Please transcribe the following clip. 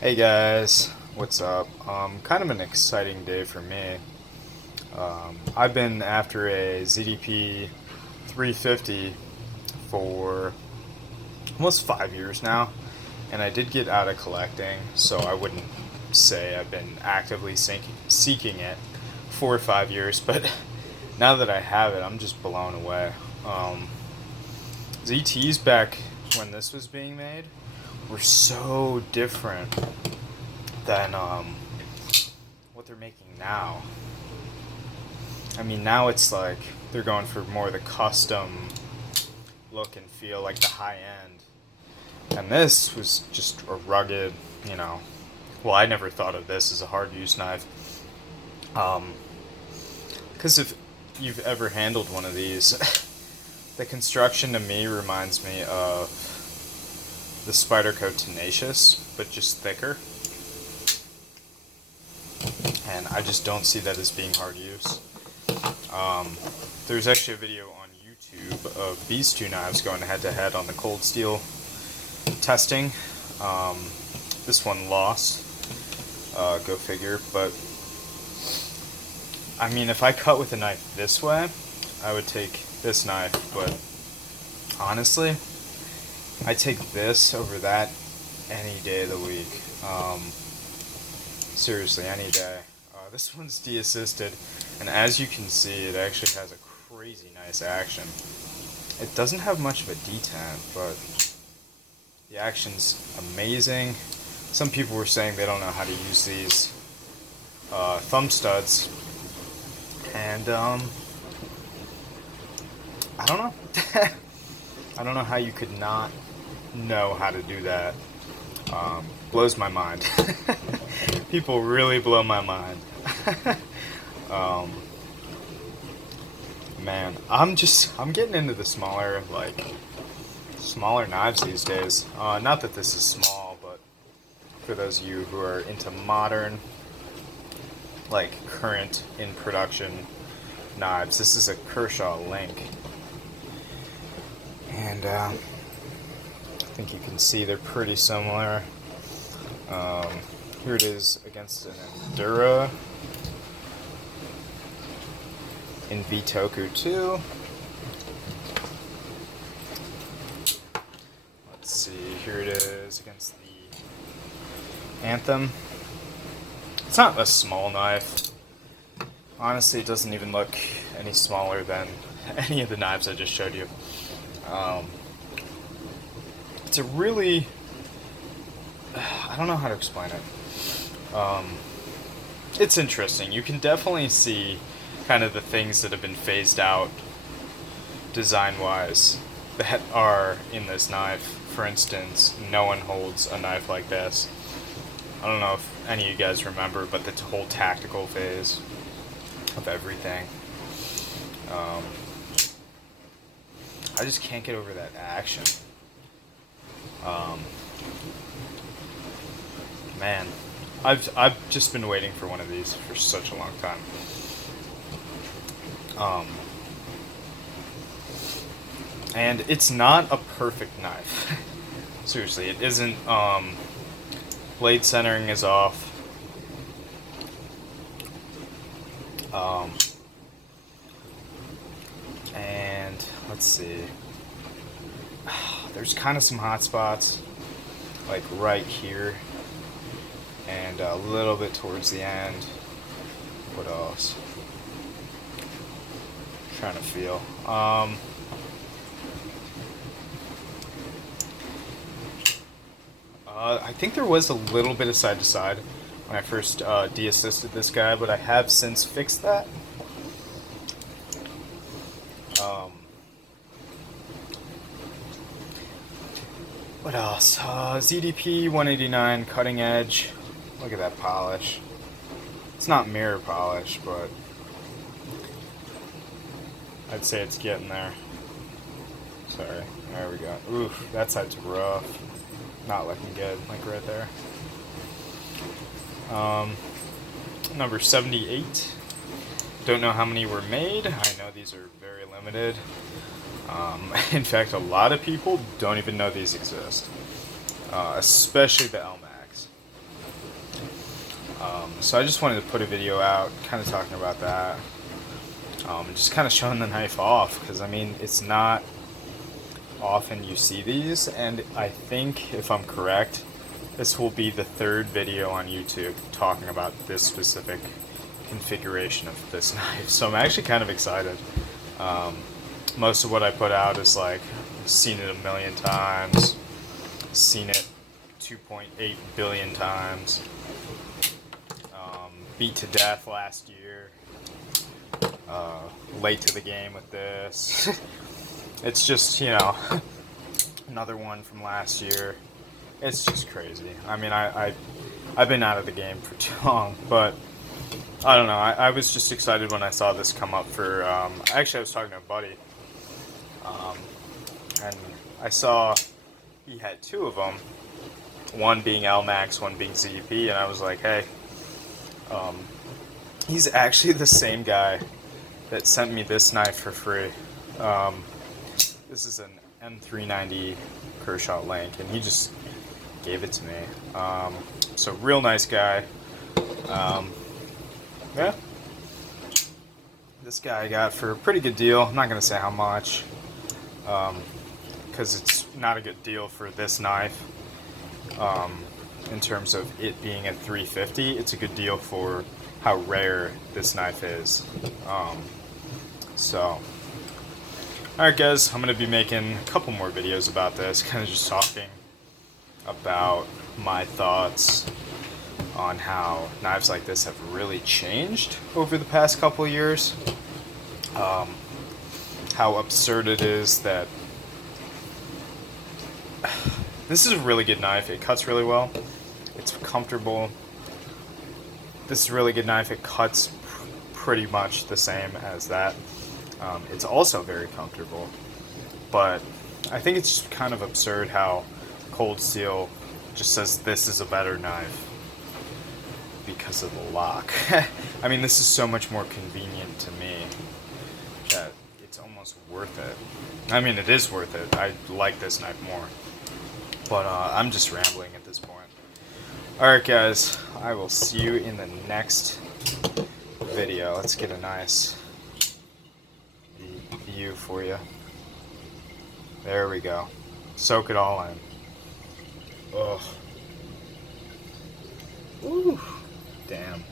Hey guys, what's up? Kind of an exciting day for me. I've been after a ZDP 350 for almost 5 years now, and I did get out of collecting, so I wouldn't say I've been actively seeking it for 5 years, but now that I have it, I'm just blown away. ZTs back when this was being made were so different than what they're making now. I mean, now it's like they're going for more of the custom look and feel, like the high end. And this was just a rugged, you know. Well, I never thought of this as a hard use knife. Because if you've ever handled one of these, the construction to me reminds me of the Spyderco Tenacious, but just thicker. And I just don't see that as being hard use. There's actually a video on YouTube of these two knives going head to head on the cold steel testing. This one lost, go figure, but I mean, if I cut with a knife this way, I would take this knife, but honestly, I take this over that any day of the week. Seriously, any day. This one's de-assisted, and as you can see, it actually has a crazy nice action. It doesn't have much of a detent, but the action's amazing. Some people were saying they don't know how to use these thumb studs, and I don't know. I don't know how you could not know how to do that. Blows my mind. People really blow my mind. Man, I'm getting into the smaller knives these days. Not that this is small, but for those of you who are into modern, like current in production knives, this is a Kershaw Link. And I think you can see they're pretty similar. Here it is against an Endura in Vitoku 2. Let's see, here it is against the Anthem. It's not a small knife. Honestly, it doesn't even look any smaller than any of the knives I just showed you. It's a really... I don't know how to explain it. It's interesting. You can definitely see kind of the things that have been phased out design-wise that are in this knife. For instance, no one holds a knife like this. I don't know if any of you guys remember, but the whole tactical phase of everything. I just can't get over that action. Man, I've just been waiting for one of these for such a long time. And it's not a perfect knife. Seriously, it isn't. Blade centering is off. And let's see. There's kind of some hot spots, like right here, and a little bit towards the end. What else? Trying to feel. I think there was a little bit of side to side when I first de-assisted this guy, but I have since fixed that. What else? zdp189 cutting edge. Look at that polish. It's not mirror polish, but I'd say it's getting there. Sorry. There we go. Oof, that side's rough. Not looking good, like right there. Number 78. Don't know how many were made. I know these are very limited. In fact, a lot of people don't even know these exist. Especially the LMAX. So I just wanted to put a video out kind of talking about that. And just kind of showing the knife off, because I mean, it's not often you see these, and I think, if I'm correct, this will be the third video on YouTube talking about this specific configuration of this knife. So I'm actually kind of excited. Most of what I put out is like, seen it a million times, seen it 2.8 billion times, beat to death last year, late to the game with this. It's just, you know, another one from last year. It's just crazy. I mean, I've been out of the game for too long, but I don't know. I was just excited when I saw this come up for, actually I was talking to a buddy, and I saw he had two of them, one being LMAX, one being ZDP, and I was like, hey, he's actually the same guy that sent me this knife for free. This is an M390 Kershaw Link, and he just gave it to me. So real nice guy. Yeah. This guy I got for a pretty good deal. I'm not going to say how much, because it's not a good deal for this knife. In terms of it being a 350, it's a good deal for how rare this knife is. Alright guys, I'm going to be making a couple more videos about this, kind of just talking about my thoughts on how knives like this have really changed over the past couple years. How absurd it is that this is a really good knife. It cuts really well. It's comfortable. This is a really good knife. It cuts pretty much the same as that. It's also very comfortable. But I think it's just kind of absurd how Cold Steel just says this is a better knife because of the lock. I mean, this is so much more convenient to me that it's almost worth it. I mean, it is worth it. I like this knife more. But I'm just rambling at this point. Alright guys, I will see you in the next video. Let's get a nice view for you. There we go. Soak it all in. Ugh. Ooh. Damn.